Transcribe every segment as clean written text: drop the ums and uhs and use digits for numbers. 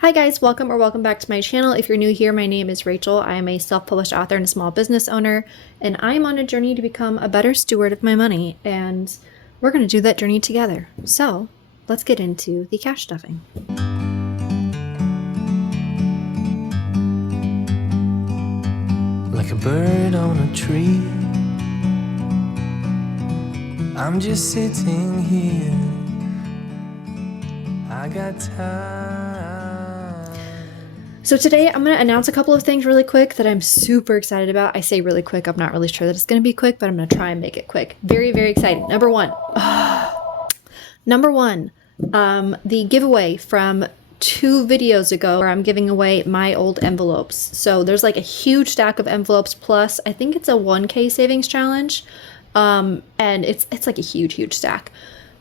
Hi guys, welcome back to my channel. If you're new here, my name is Rachel. I am a self-published author and a small business owner, and I'm on a journey to become a better steward of my money, and we're going to do that journey together. So let's get into the cash stuffing. Like a bird on a tree, I'm just sitting here. I got time. So today I'm going to announce a couple of things really quick that I'm super excited about. I say really quick. I'm not really sure that it's going to be quick, but I'm going to try and make it quick. Very, very excited. Number one, the giveaway from 2 videos ago where I'm giving away my old envelopes. So there's like a huge stack of envelopes plus I think it's a 1K savings challenge. And it's like a huge stack.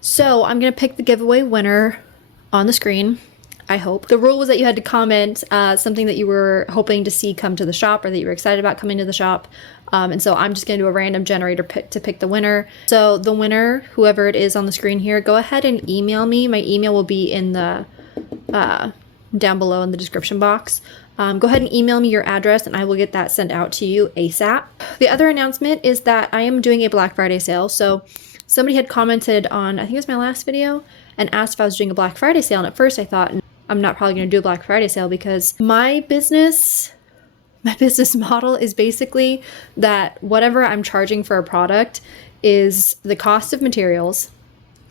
So I'm going to pick the giveaway winner on the screen. I hope. The rule was that you had to comment something that you were hoping to see come to the shop or that you were excited about coming to the shop. And so I'm just going to do a random generator to pick the winner. So the winner, whoever it is on the screen here, go ahead and email me. My email will be in the down below in the description box. Go ahead and email me your address and I will get that sent out to you ASAP. The other announcement is that I am doing a Black Friday sale. So somebody had commented on, I think it was my last video, and asked if I was doing a Black Friday sale. And at first I thought, I'm not probably going to do a Black Friday sale because my business model is basically that whatever I'm charging for a product is the cost of materials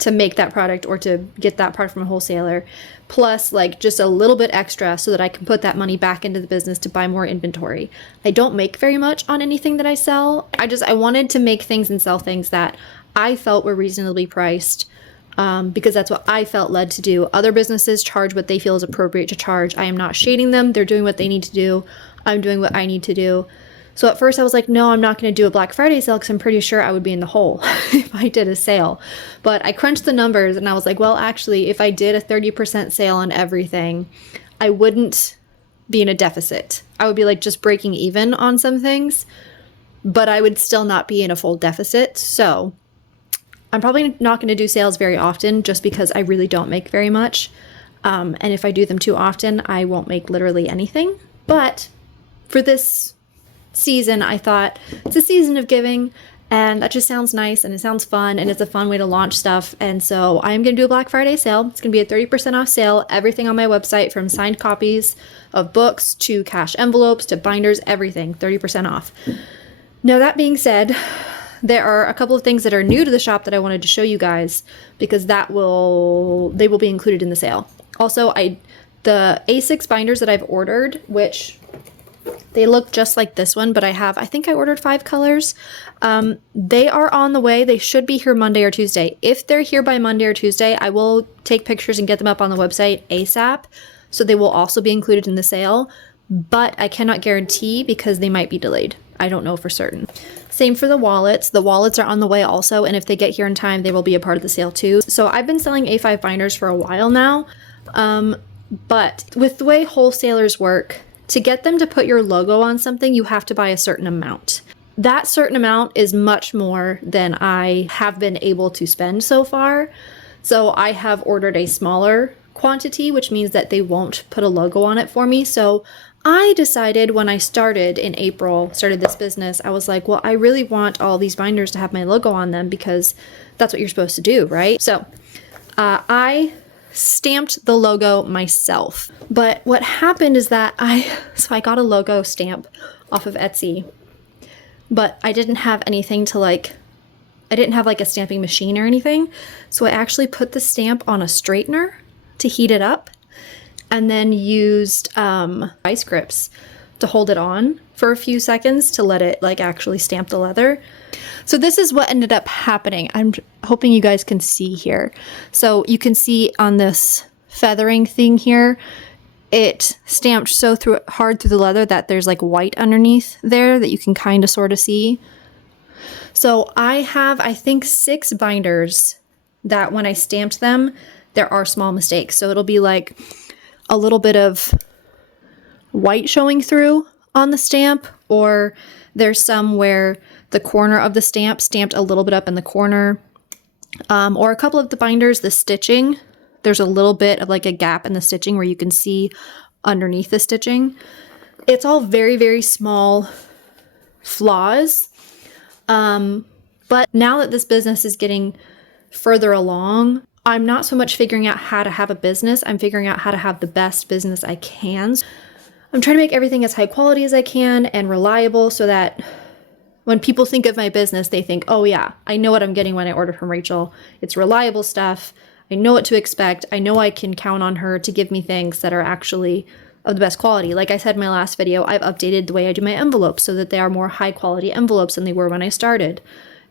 to make that product or to get that product from a wholesaler, plus like just a little bit extra so that I can put that money back into the business to buy more inventory. I don't make very much on anything that I sell. I wanted to make things and sell things that I felt were reasonably priced. Because that's what I felt led to do. Other businesses charge what they feel is appropriate to charge. I am not shading them. They're doing what they need to do. I'm doing what I need to do. So at first I was like, no, I'm not going to do a Black Friday sale because I'm pretty sure I would be in the hole if I did a sale. But I crunched the numbers and I was like, well, actually, if I did a 30% sale on everything, I wouldn't be in a deficit. I would be like just breaking even on some things, but I would still not be in a full deficit. So I'm probably not going to do sales very often just because I really don't make very much. And if I do them too often, I won't make literally anything. But for this season, I thought it's a season of giving and that just sounds nice and it sounds fun and it's a fun way to launch stuff. And so I'm going to do a Black Friday sale. It's going to be a 30% off sale. Everything on my website, from signed copies of books to cash envelopes to binders, everything 30% off. Now, that being said, there are a couple of things that are new to the shop that I wanted to show you guys because they will be included in the sale. Also, the A6 binders that I've ordered, which they look just like this one, but I think I ordered 5 colors. They are on the way. They should be here Monday or Tuesday. If they're here by Monday or Tuesday, I will take pictures and get them up on the website ASAP. So they will also be included in the sale, but I cannot guarantee because they might be delayed. I don't know for certain. Same for the wallets. The wallets are on the way also, and if they get here in time, they will be a part of the sale too. So I've been selling A5 binders for a while now, but with the way wholesalers work, to get them to put your logo on something, you have to buy a certain amount. That certain amount is much more than I have been able to spend so far. So I have ordered a smaller quantity, which means that they won't put a logo on it for me. So I decided when I started in April, started this business, I was like, well, I really want all these binders to have my logo on them because that's what you're supposed to do, right? So I stamped the logo myself. But what happened is that I got a logo stamp off of Etsy, but I didn't have anything to I didn't have like a stamping machine or anything. So I actually put the stamp on a straightener to heat it up, and then used ice grips to hold it on for a few seconds to let it actually stamp the leather. So this is what ended up happening. I'm hoping you guys can see here. So you can see on this feathering thing here, it stamped so hard through the leather that there's like white underneath there that you can kind of sort of see. So I have, I think, 6 binders that when I stamped them, there are small mistakes. So it'll be like a little bit of white showing through on the stamp, or there's some where the corner of the stamp stamped a little bit up in the corner, or a couple of the binders, the stitching there's a little bit of like a gap in the stitching where you can see underneath the stitching. It's all very, very small flaws. But now that this business is getting further along, I'm not so much figuring out how to have a business. I'm figuring out how to have the best business I can. I'm trying to make everything as high quality as I can and reliable so that when people think of my business, they think, oh yeah, I know what I'm getting when I order from Rachel. It's reliable stuff. I know what to expect. I know I can count on her to give me things that are actually of the best quality. Like I said in my last video, I've updated the way I do my envelopes so that they are more high quality envelopes than they were when I started.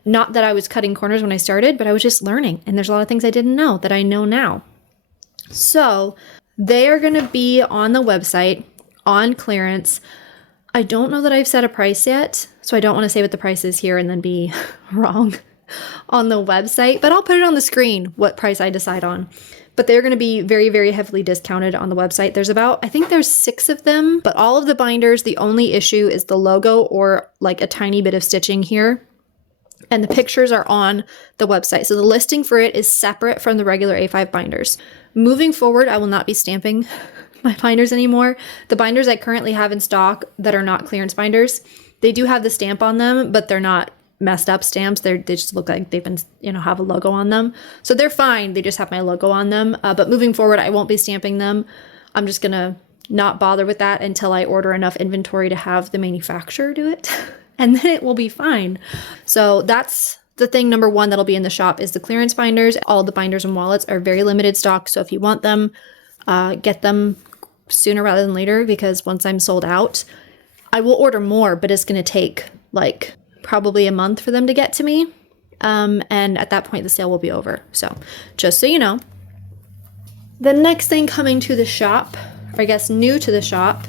Not that I was cutting corners when I started, but I was just learning. And there's a lot of things I didn't know that I know now. So they are going to be on the website on clearance. I don't know that I've set a price yet, so I don't want to say what the price is here and then be wrong on the website, but I'll put it on the screen what price I decide on. But they're going to be very, very heavily discounted on the website. There's about, I think there's 6 of them, but all of the binders, the only issue is the logo or like a tiny bit of stitching here. And the pictures are on the website. So the listing for it is separate from the regular A5 binders. Moving forward, I will not be stamping my binders anymore. The binders I currently have in stock that are not clearance binders, they do have the stamp on them, but they're not messed up stamps. They just look like they've been, have a logo on them. So they're fine. They just have my logo on them. But moving forward, I won't be stamping them. I'm just going to not bother with that until I order enough inventory to have the manufacturer do it. And then it will be fine. So that's the thing number 1 that'll be in the shop is the clearance binders. All the binders and wallets are very limited stock. So if you want them, get them sooner rather than later, because once I'm sold out, I will order more, but it's going to take like probably a month for them to get to me. And at that point, the sale will be over. So just so you know. The next thing coming to the shop, or I guess new to the shop,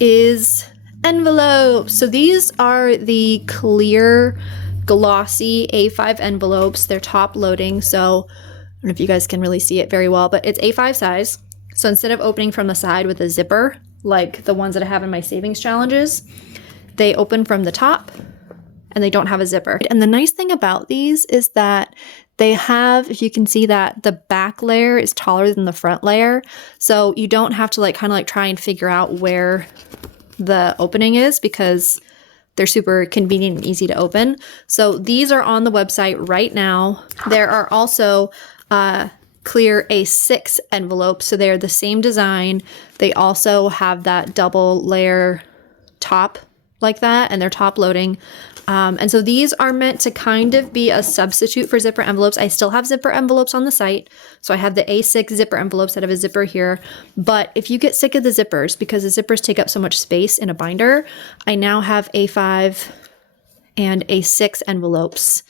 is envelopes. So these are the clear glossy A5 envelopes. They're top loading. So I don't know if you guys can really see it very well, but it's A5 size. So instead of opening from the side with a zipper, like the ones that I have in my savings challenges, they open from the top and they don't have a zipper. And the nice thing about these is that they have, if you can see that, the back layer is taller than the front layer. So you don't have to kind of try and figure out where the opening is because they're super convenient and easy to open. So these are on the website right now. There are also clear A6 envelopes. So they're the same design. They also have that double layer top like that, and they're top loading. And so these are meant to kind of be a substitute for zipper envelopes. I still have zipper envelopes on the site. So I have the A6 zipper envelopes that have a zipper here. But if you get sick of the zippers, because the zippers take up so much space in a binder, I now have A5 and A6 envelopes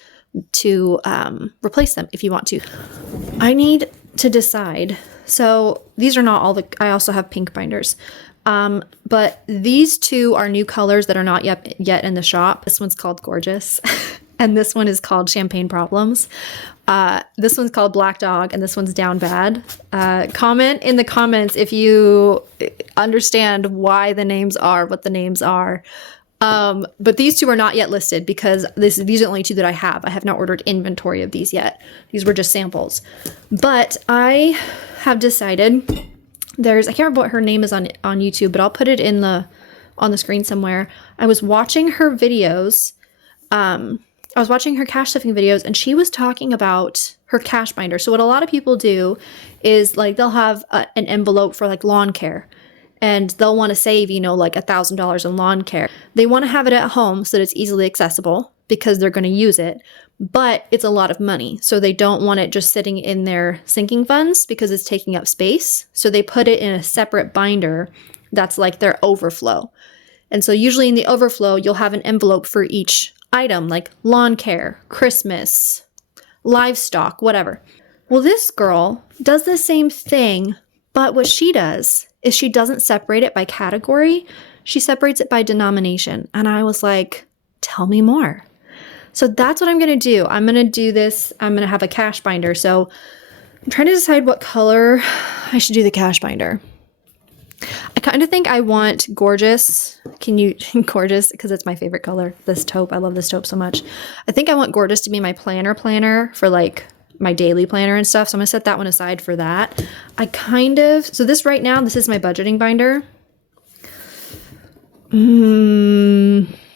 to replace them if you want to. I need to decide. So these are not all I also have pink binders. But these 2 are new colors that are not yet in the shop. This one's called Gorgeous, and this one is called Champagne Problems. This one's called Black Dog, and this one's Down Bad. Comment in the comments if you understand why the names are what the names are. But these 2 are not yet listed because these are the only 2 that I have. I have not ordered inventory of these yet. These were just samples. But I have decided... I can't remember what her name is on YouTube, but I'll put it on the screen somewhere. I was watching her videos. I was watching her cash stuffing videos, and she was talking about her cash binder. So what a lot of people do is they'll have an envelope for lawn care, and they'll want to save, $1,000 in lawn care. They want to have it at home so that it's easily accessible because they're going to use it. But it's a lot of money. So they don't want it just sitting in their sinking funds because it's taking up space. So they put it in a separate binder that's like their overflow. And so usually in the overflow, you'll have an envelope for each item, like lawn care, Christmas, livestock, whatever. Well, this girl does the same thing, but what she does is she doesn't separate it by category. She separates it by denomination. And I was like, tell me more. So that's what I'm going to do. I'm going to do this. I'm going to have a cash binder. So I'm trying to decide what color I should do the cash binder. I kind of think I want Gorgeous. Gorgeous, because it's my favorite color. This taupe. I love this taupe so much. I think I want Gorgeous to be my planner for my daily planner and stuff. So I'm gonna set that one aside for that. So this right now, this is my budgeting binder.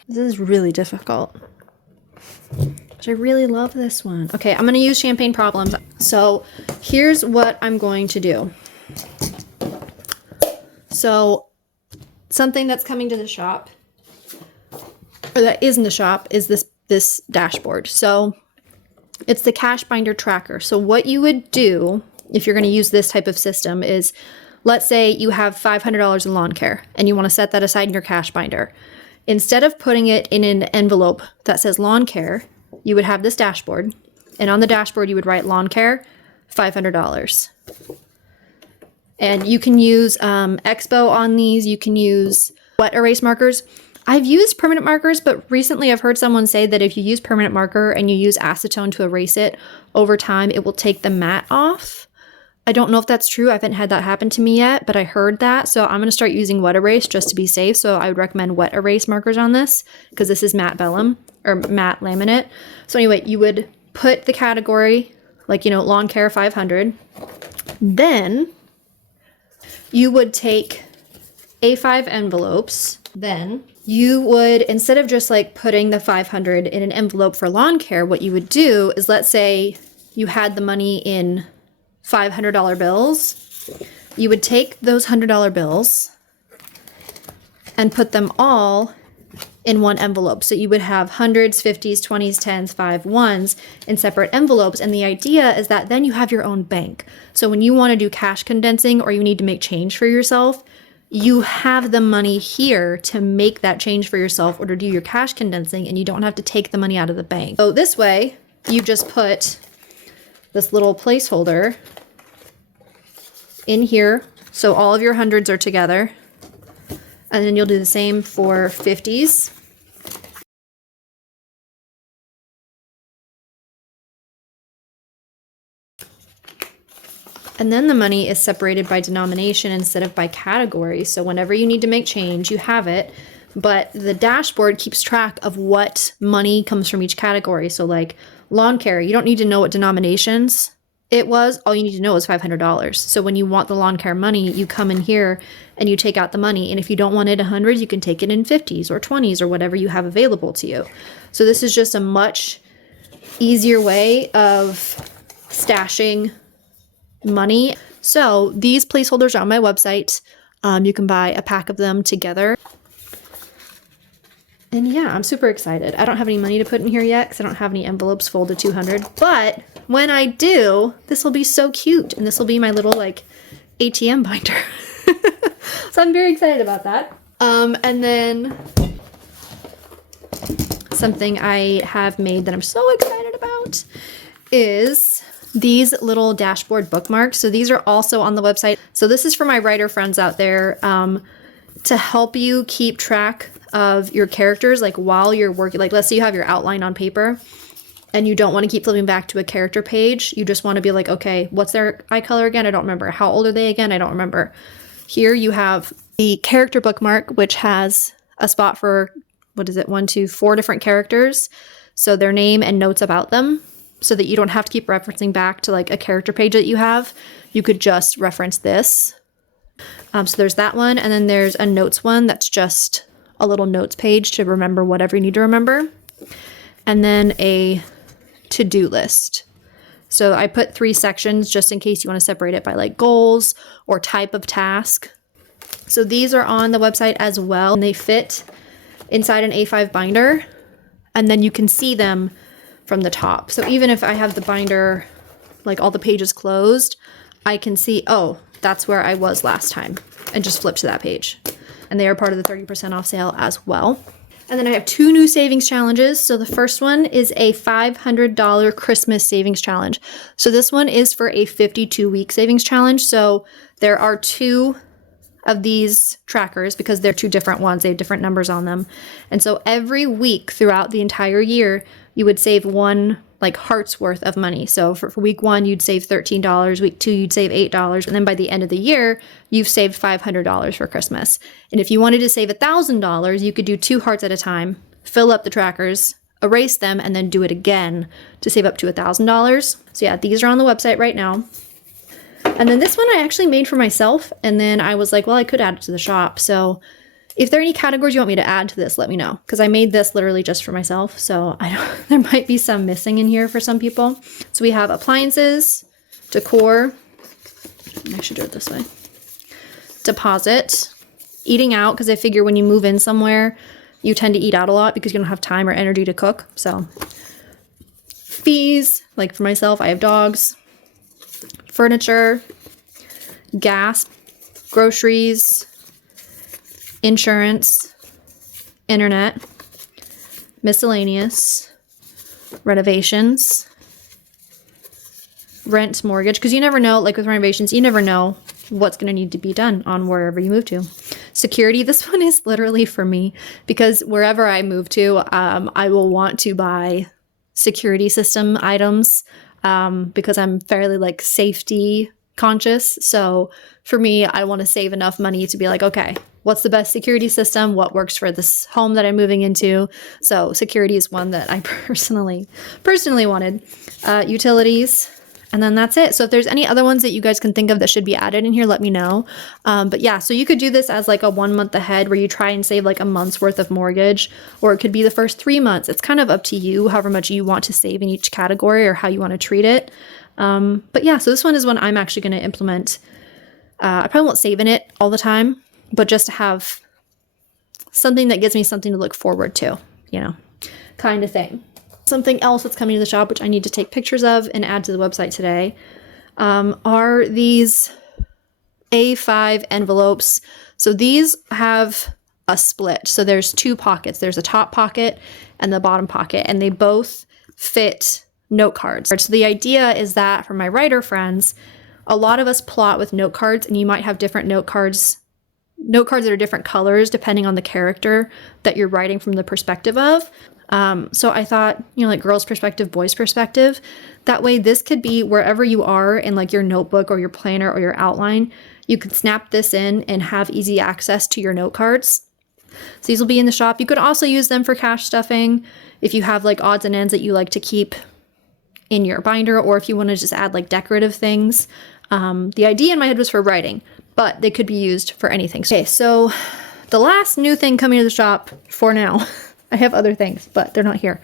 This is really difficult. But I really love this one. Okay, I'm gonna use Champagne Problems. So here's what I'm going to do. So something that's coming to the shop, or that is in the shop, is this dashboard. So it's the cash binder tracker. So what you would do if you're going to use this type of system is, let's say you have $500 in lawn care and you want to set that aside in your cash binder. Instead of putting it in an envelope that says lawn care, you would have this dashboard, and on the dashboard you would write lawn care, $500. And you can use Expo on these. You can use wet erase markers. I've used permanent markers, but recently I've heard someone say that if you use permanent marker and you use acetone to erase it, over time it will take the matte off. I don't know if that's true. I haven't had that happen to me yet, but I heard that. So I'm going to start using wet erase just to be safe. So I would recommend wet erase markers on this because this is matte vellum or matte laminate. So anyway, you would put the category like, lawn care 500. Then you would take A5 envelopes. Then you would, instead of just like putting the 500 in an envelope for lawn care, what you would do is, let's say you had the money in $500 bills. You would take those $100 bills and put them all in one envelope. So you would have hundreds, 50s, 20s, 10s, 5, 1s in separate envelopes. And the idea is that then you have your own bank. So when you want to do cash condensing or you need to make change for yourself, you have the money here to make that change for yourself or to do your cash condensing, and you don't have to take the money out of the bank. So this way, you just put this little placeholder in here. So all of your hundreds are together. And then you'll do the same for 50s. And then the money is separated by denomination instead of by category. So whenever you need to make change, you have it. But the dashboard keeps track of what money comes from each category. So like lawn care, you don't need to know what denominations it was. All you need to know is $500. So when you want the lawn care money, you come in here and you take out the money. And if you don't want it in hundreds, you can take it in 50s or 20s or whatever you have available to you. So this is just a much easier way of stashing money. So these placeholders are on my website. You can buy a pack of them together. And yeah, I'm super excited. I don't have any money to put in here yet because I don't have any envelopes full to 200. But when I do, this will be so cute. And this will be my little like ATM binder. So I'm very excited about that. And then something I have made that I'm so excited about is these little dashboard bookmarks. So these are also on the website. So this is for my writer friends out there to help you keep track of your characters, like while you're working. Like let's say you have your outline on paper and you don't want to keep flipping back to a character page. You just want to be like, okay, what's their eye color again? I don't remember. How old are they again? I don't remember. Here you have the character bookmark, which has a spot for, 4 different characters. So their name and notes about them, so that you don't have to keep referencing back to like a character page that you have. You could just reference this. So there's that one. And then there's a notes one that's just a little notes page to remember whatever you need to remember. And then a to-do list. So I put 3 sections just in case you want to separate it by like goals or type of task. So these are on the website as well. And they fit inside an A5 binder. And then you can see them from the top. So even if I have the binder, like all the pages closed, I can see, oh, that's where I was last time, and just flip to that page. And they are part of the 30% off sale as well. And then I have 2 new savings challenges. So the first one is a $500 Christmas savings challenge. So this one is for a 52-week savings challenge. So there are 2 of these trackers because they're 2 different ones. They have different numbers on them. And so every week throughout the entire year, you would save 1 like heart's worth of money. So for week 1, you'd save $13. Week 2, you'd save $8. And then by the end of the year, you've saved $500 for Christmas. And if you wanted to save $1,000, you could do 2 hearts at a time, fill up the trackers erase them and then do it again to save up to $1,000. So yeah, these are on the website right now. And then this one I actually made for myself. And then I was like, well, I could add it to the shop. So if there are any categories you want me to add to this, let me know. Because I made this literally just for myself. So there might be some missing in here for some people. So we have appliances, decor. I should do it this way. Deposit, eating out. Because I figure when you move in somewhere, you tend to eat out a lot because you don't have time or energy to cook. So fees, like for myself, I have dogs. Furniture, gas, groceries, insurance, internet, miscellaneous, renovations, rent, mortgage, because you never know, like with renovations, you never know what's going to need to be done on wherever you move to. Security, this one is literally for me because wherever I move to, I will want to buy security system items because I'm fairly like safety conscious. So for me, I want to save enough money to be like, okay, what's the best security system? What works for this home that I'm moving into? So security is one that I personally wanted. Utilities. And then that's it. So if there's any other ones that you guys can think of that should be added in here, let me know. But yeah, so you could do this as like a 1 month ahead where you try and save like a month's worth of mortgage, or it could be the first 3 months. It's kind of up to you, however much you want to save in each category or how you want to treat it. But yeah, so this one is one I'm actually going to implement. I probably won't save in it all the time, but just to have something that gives me something to look forward to, you know, kind of thing. Something else that's coming to the shop, which I need to take pictures of and add to the website today, are these A5 envelopes. So these have a split. So there's 2 pockets. There's a top pocket and the bottom pocket, and they both fit note cards. So the idea is that for my writer friends, a lot of us plot with note cards, and you might have different note cards that are different colors depending on the character that you're writing from the perspective of. So I thought, you know, like girl's perspective, boy's perspective. That way this could be wherever you are in like your notebook or your planner or your outline. You could snap this in and have easy access to your note cards. So these will be in the shop. You could also use them for cash stuffing if you have like odds and ends that you like to keep in your binder, or if you want to just add like decorative things. The idea in my head was for writing, but they could be used for anything. Okay, so the last new thing coming to the shop for now, I have other things, but they're not here,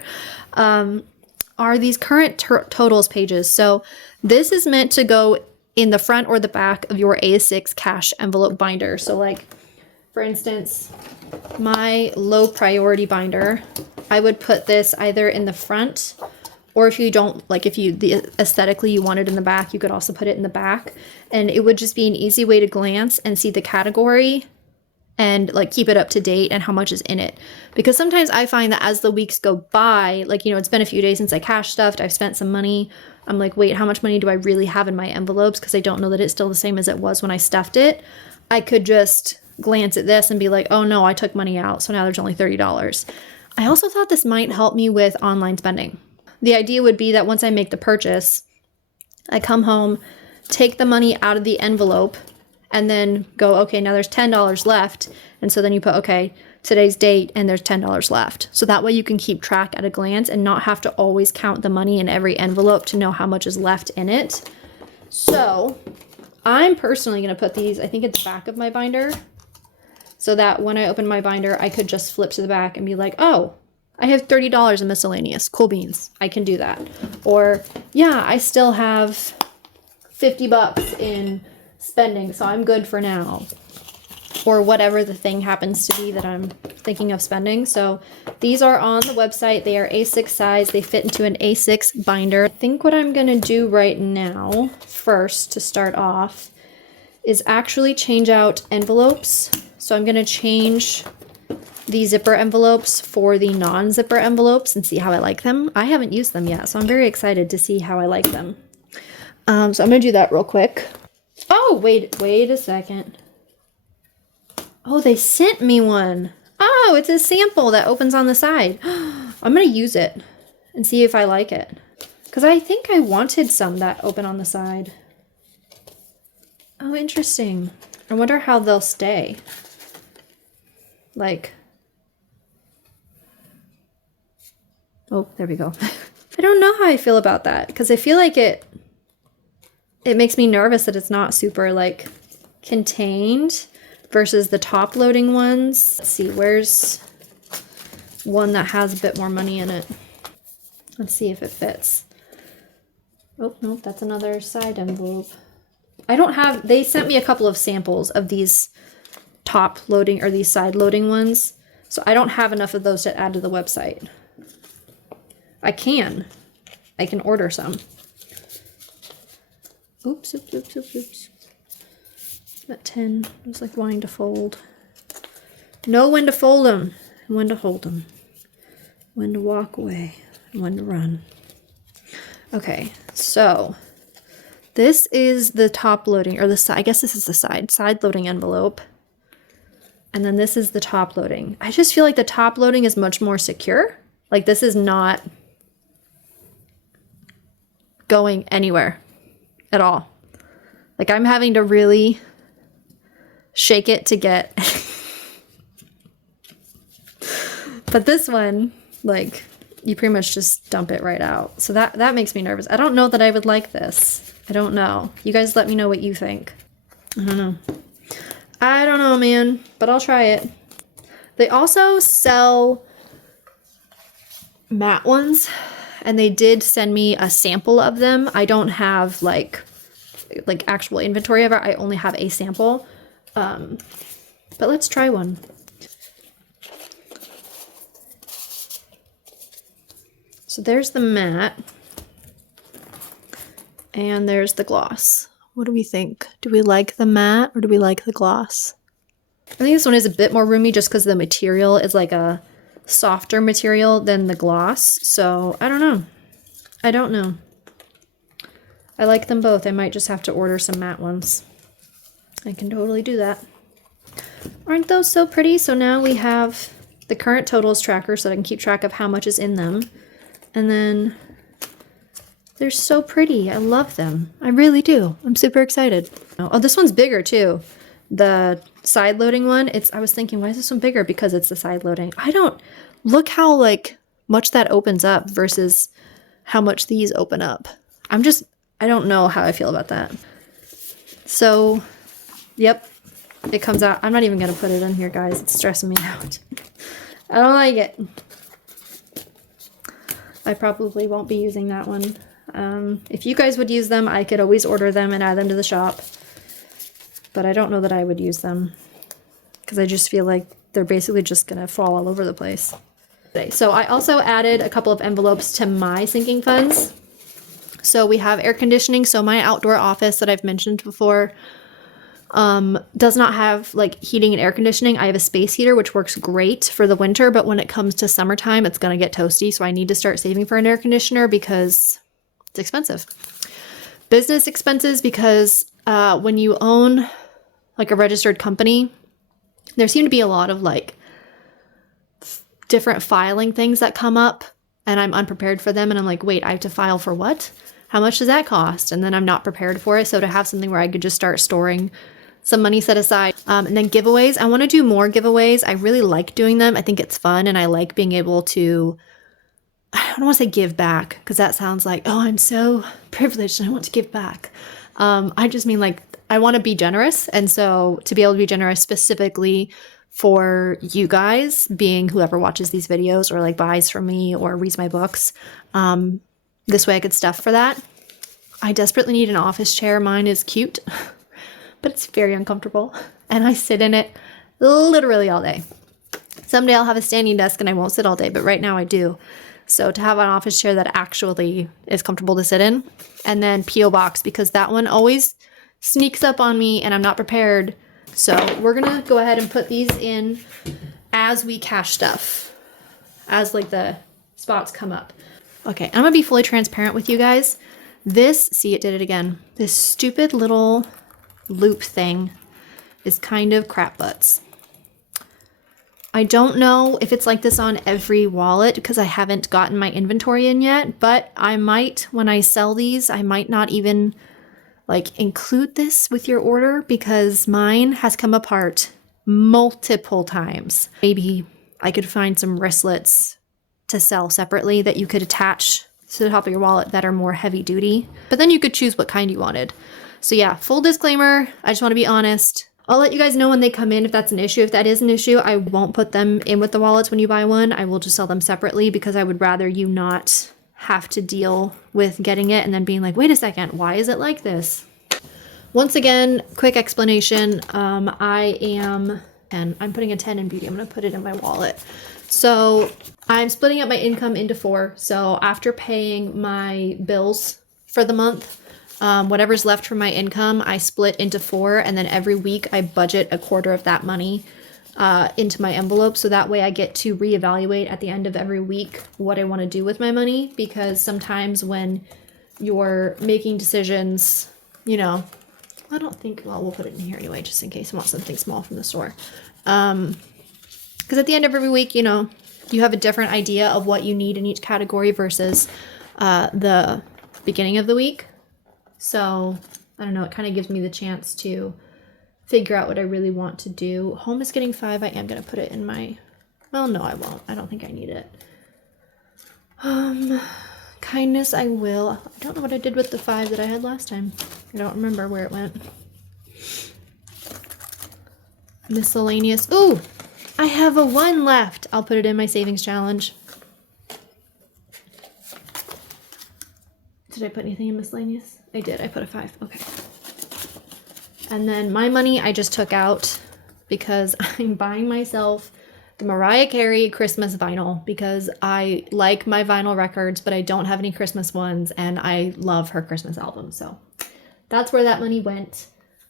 are these current totals pages. So this is meant to go in the front or the back of your A6 cash envelope binder. So like, for instance, my low priority binder, I would put this either in the front, or if you don't, like if you, aesthetically you want it in the back, you could also put it in the back. And it would just be an easy way to glance and see the category and like keep it up to date and how much is in it. Because sometimes I find that as the weeks go by, like, you know, it's been a few days since I cash stuffed, I've spent some money. I'm like, wait, how much money do I really have in my envelopes? Because I don't know that it's still the same as it was when I stuffed it. I could just glance at this and be like, oh no, I took money out, so now there's only $30. I also thought this might help me with online spending. The idea would be that once I make the purchase, I come home, take the money out of the envelope, and then go, okay, now there's $10 left. And so then you put, okay, today's date, and there's $10 left. So that way you can keep track at a glance and not have to always count the money in every envelope to know how much is left in it. So I'm personally going to put these, I think, at the back of my binder, so that when I open my binder, I could just flip to the back and be like, oh, I have $30 in miscellaneous. Cool beans. I can do that. Or, yeah, I still have $50 in spending, so I'm good for now. Or whatever the thing happens to be that I'm thinking of spending. So these are on the website. They are A6 size. They fit into an A6 binder. I think what I'm going to do right now, first to start off, is actually change out envelopes. So I'm going to change the zipper envelopes for the non-zipper envelopes and see how I like them. I haven't used them yet, so I'm very excited to see how I like them. So I'm going to do that real quick. Oh, wait a second. Oh, they sent me one. Oh, it's a sample that opens on the side. I'm going to use it and see if I like it. Because I think I wanted some that open on the side. Oh, interesting. I wonder how they'll stay. Like, Oh, there we go. I don't know how I feel about that because I feel like it makes me nervous that it's not super like contained versus the top loading ones. Let's see, where's one that has a bit more money in it? Let's see if it fits. Oh, nope, that's another side envelope. I don't have, they sent me a couple of samples of these top loading or these side loading ones. So I don't have enough of those to add to the website. I can order some. Oops, oops, oops, oops, oops. That 10 was like wanting to fold. Know when to fold them, and when to hold them. When to walk away, and when to run. Okay, so this is the top loading, or the side, I guess this is the side loading envelope. And then this is the top loading. I just feel like the top loading is much more secure. Like this is not going anywhere at all. Like I'm having to really shake it to get. But this one, like you pretty much just dump it right out. So that makes me nervous. I don't know that I would like this. I don't know. You guys let me know what you think. I don't know, man, but I'll try it. They also sell matte ones, and they did send me a sample of them. I don't have like actual inventory of it. I only have a sample. But let's try one. So there's the matte, and there's the gloss. What do we think? Do we like the matte or do we like the gloss? I think this one is a bit more roomy just because the material is like a softer material than the gloss. So I don't know. I don't know. I like them both. I might just have to order some matte ones. I can totally do that. Aren't those so pretty? So now we have the current totals tracker so that I can keep track of how much is in them. And then they're so pretty. I love them. I really do. I'm super excited. Oh, this one's bigger too. The side loading one, I was thinking, why is this one bigger? Because it's the side loading. Look how like much that opens up versus how much these open up. I don't know how I feel about that. So, yep, it comes out. I'm not even going to put it in here, guys. It's stressing me out. I don't like it. I probably won't be using that one. If you guys would use them, I could always order them and add them to the shop. But I don't know that I would use them because I just feel like they're basically just going to fall all over the place. Okay, so I also added a couple of envelopes to my sinking funds. So we have air conditioning. So my outdoor office that I've mentioned before does not have like heating and air conditioning. I have a space heater, which works great for the winter, but when it comes to summertime, it's going to get toasty. So I need to start saving for an air conditioner because it's expensive. Business expenses, because when you own like a registered company, there seem to be a lot of like different filing things that come up, and I'm unprepared for them. And I'm like, wait, I have to file for what? How much does that cost? And then I'm not prepared for it. So to have something where I could just start storing some money set aside. And then giveaways. I want to do more giveaways. I really like doing them. I think it's fun, and I like being able to, I don't want to say give back because that sounds like, oh, I'm so privileged and I want to give back. I just mean like I want to be generous. And so to be able to be generous specifically for you guys, being whoever watches these videos or like buys from me or reads my books, this way I could stuff for that. I desperately need an office chair. Mine is cute, but it's very uncomfortable. And I sit in it literally all day. Someday I'll have a standing desk and I won't sit all day, but right now I do. So to have an office chair that actually is comfortable to sit in. And then P.O. Box, because that one always sneaks up on me and I'm not prepared. So we're going to go ahead and put these in as we cash stuff, as like the spots come up. Okay, I'm going to be fully transparent with you guys. See, it did it again. This stupid little loop thing is kind of crap butts. I don't know if it's like this on every wallet because I haven't gotten my inventory in yet, but I might, when I sell these, I might not even like include this with your order because mine has come apart multiple times. Maybe I could find some wristlets to sell separately that you could attach to the top of your wallet that are more heavy duty. But then you could choose what kind you wanted. So yeah, full disclaimer, I just want to be honest. I'll let you guys know when they come in if that's an issue. If that is an issue, I won't put them in with the wallets when you buy one. I will just sell them separately because I would rather you not have to deal with getting it and then being like, wait a second, why is it like this? Once again, quick explanation. I'm putting a 10 in beauty. I'm going to put it in my wallet. So I'm splitting up my income into 4. So after paying my bills for the month, whatever's left from my income, I split into 4. And then every week I budget a quarter of that money into my envelope. So that way I get to reevaluate at the end of every week what I want to do with my money. Because sometimes when you're making decisions, you know, I don't think, well, we'll put it in here anyway, just in case I want something small from the store. Because at the end of every week, you know, you have a different idea of what you need in each category versus the beginning of the week. So, I don't know, it kind of gives me the chance to figure out what I really want to do. Home is getting 5. I am going to put it in my, well, no, I won't. I don't think I need it. Kindness, I will. I don't know what I did with the 5 that I had last time. I don't remember where it went. Miscellaneous. Ooh, I have a 1 left. I'll put it in my savings challenge. Did I put anything in miscellaneous? I did. I put a 5. Okay. And then my money I just took out because I'm buying myself the Mariah Carey Christmas vinyl because I like my vinyl records, but I don't have any Christmas ones, and I love her Christmas album. So that's where that money went.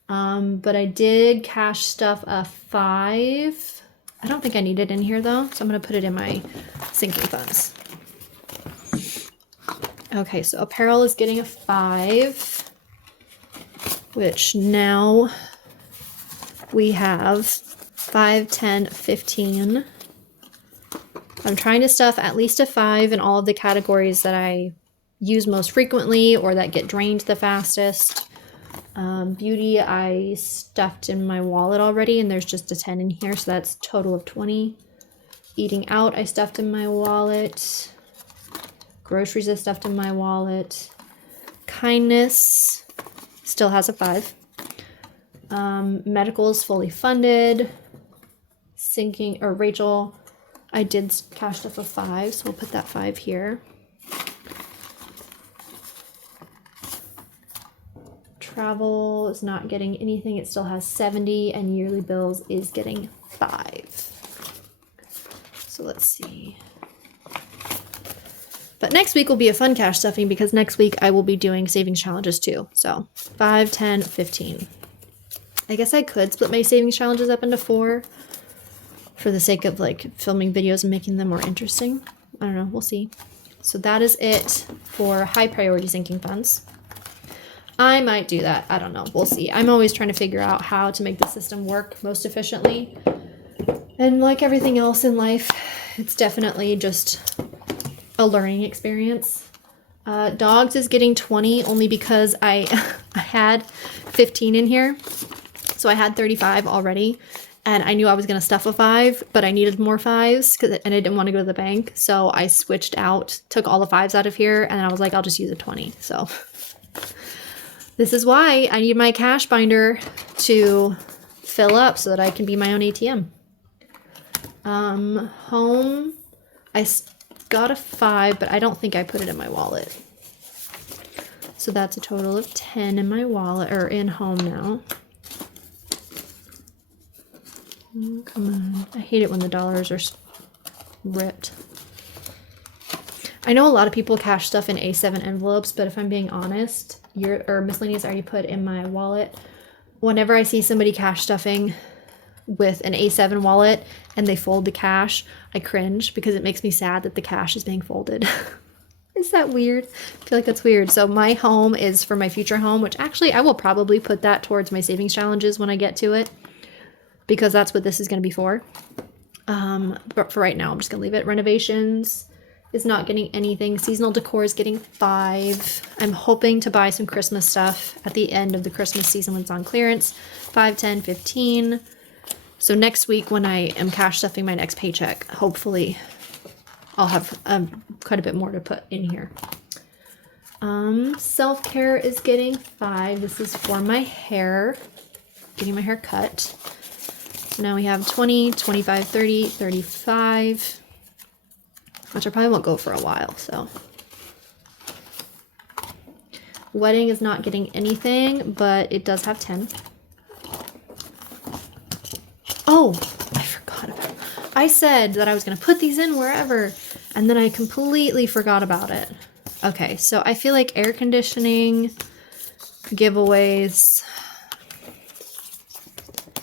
But I did cash stuff a 5. I don't think I need it in here though, so I'm going to put it in my sinking funds. Okay, so apparel is getting a 5, which now we have 5, 10, 15. I'm trying to stuff at least a 5 in all of the categories that I use most frequently or that get drained the fastest. Beauty I stuffed in my wallet already, and there's just a 10 in here, so that's a total of 20. Eating out I stuffed in my wallet. Groceries I stuffed in my wallet. Kindness still has a 5. Medical is fully funded. Sinking, or Rachel, I did cash stuff a 5, so we'll put that 5 here. Travel is not getting anything. It still has 70, and yearly bills is getting 5. So let's see. But next week will be a fun cash stuffing because next week I will be doing savings challenges too. So 5, 10, 15. I guess I could split my savings challenges up into 4 for the sake of like filming videos and making them more interesting. I don't know. We'll see. So that is it for high priority sinking funds. I might do that. I don't know. We'll see. I'm always trying to figure out how to make the system work most efficiently. And like everything else in life, it's definitely just a learning experience. Dogs is getting 20 only because I had 15 in here. So I had 35 already. And I knew I was going to stuff a 5, but I needed more 5s and I didn't want to go to the bank. So I switched out, took all the 5s out of here, and I was like, I'll just use a 20. So this is why I need my cash binder to fill up so that I can be my own ATM. Home, I got a 5, but I don't think I put it in my wallet. So that's a total of 10 in my wallet, or in home now. Oh, come on. I hate it when the dollars are ripped. I know a lot of people cash stuff in A7 envelopes, but if I'm being honest, miscellaneous I already put in my wallet. Whenever I see somebody cash stuffing with an A7 wallet and they fold the cash, I cringe because it makes me sad that the cash is being folded. Is that weird? I feel like that's weird. So my home is for my future home, which actually I will probably put that towards my savings challenges when I get to it, because that's what this is going to be for. But for right now, I'm just going to leave it. Renovations is not getting anything. Seasonal decor is getting 5. I'm hoping to buy some Christmas stuff at the end of the Christmas season when it's on clearance. 5, 10, 15. So next week when I am cash stuffing my next paycheck, hopefully I'll have quite a bit more to put in here. Self-care is getting 5. This is for my hair, getting my hair cut. So now we have 20, 25, 30, 35, which I probably won't go for a while, so. Wedding is not getting anything, but it does have 10. Oh, I forgot about it. I said that I was going to put these in wherever, and then I completely forgot about it. Okay, so I feel like air conditioning, giveaways.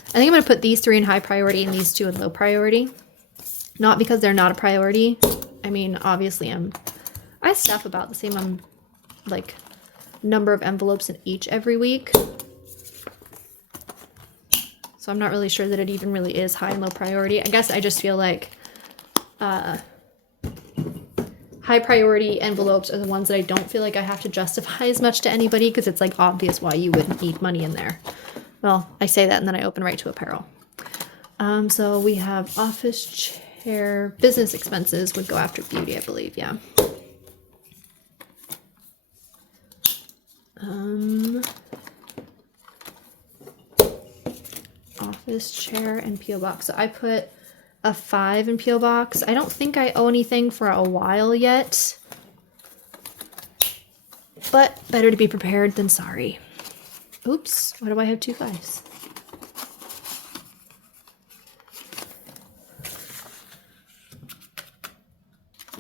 I think I'm going to put these 3 in high priority and these 2 in low priority. Not because they're not a priority. I mean, obviously I stuff about the same like number of envelopes in each every week. So I'm not really sure that it even really is high and low priority. I guess I just feel like high priority envelopes are the ones that I don't feel like I have to justify as much to anybody because it's like obvious why you wouldn't need money in there. Well, I say that and then I open right to apparel. So we have office chair, business expenses would go after beauty, I believe, yeah. Office chair and P.O. box. So I put a 5 in P.O. box. I don't think I owe anything for a while yet, but better to be prepared than sorry. Oops, why do I have 2 5s?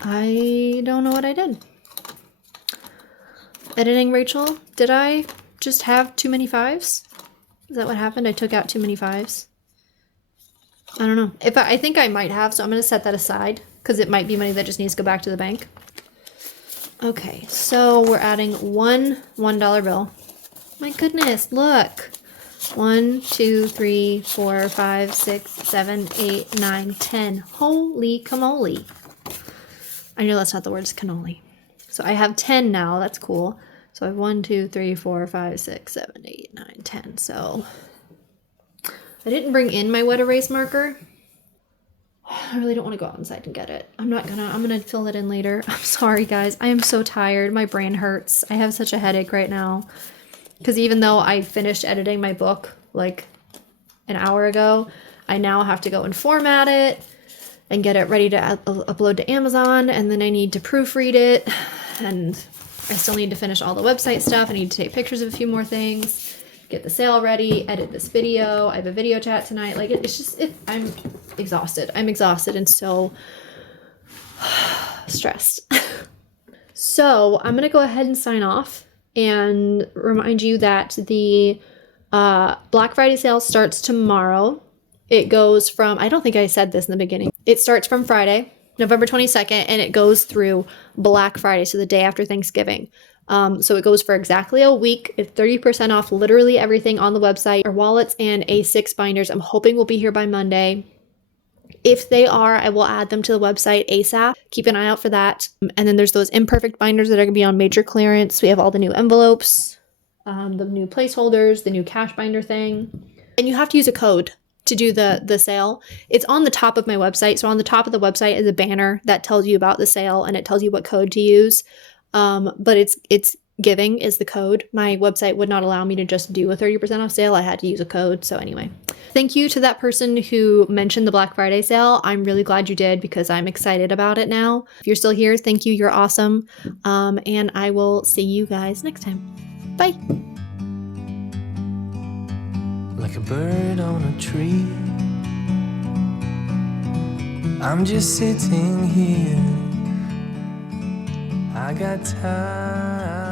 I don't know what I did. Editing Rachel, did I just have too many 5s? Is that what happened? I took out too many 5s. I don't know. I think I might have, so I'm going to set that aside because it might be money that just needs to go back to the bank. Okay, so we're adding one $1 bill. My goodness, look. 1, 2, 3, 4, 5, 6, 7, 8, 9, 10. Holy camole. I know that's not the word, it's cannoli. So I have 10 now, that's cool. So I have 1, 2, 3, 4, 5, 6, 7, 8, 9, 10. So I didn't bring in my wet erase marker. I really don't want to go outside and get it. I'm gonna fill it in later. I'm sorry guys, I am so tired. My brain hurts. I have such a headache right now. Because even though I finished editing my book like an hour ago, I now have to go and format it and get it ready to upload to Amazon, and then I need to proofread it, and I still need to finish all the website stuff. I need to take pictures of a few more things, get the sale ready, edit this video. I have a video chat tonight. Like it's just, I'm exhausted. I'm exhausted and so stressed. So I'm gonna go ahead and sign off and remind you that the Black Friday sale starts tomorrow. It goes from, I don't think I said this in the beginning. It starts from Friday, November 22nd, and it goes through Black Friday, so the day after Thanksgiving. So it goes for exactly a week. It's 30% off literally everything on the website. Our wallets and A6 binders, I'm hoping will be here by Monday. If they are, I will add them to the website ASAP. Keep an eye out for that. And then there's those imperfect binders that are going to be on major clearance. We have all the new envelopes, the new placeholders, the new cash binder thing. And you have to use a code to do the sale. It's on the top of my website. So on the top of the website is a banner that tells you about the sale and it tells you what code to use. But it's giving is the code. My website would not allow me to just do a 30% off sale. I had to use a code. So anyway, thank you to that person who mentioned the Black Friday sale. I'm really glad you did because I'm excited about it now. If you're still here, thank you. You're awesome. And I will see you guys next time. Bye. Like a bird on a tree, I'm just sitting here. I got time.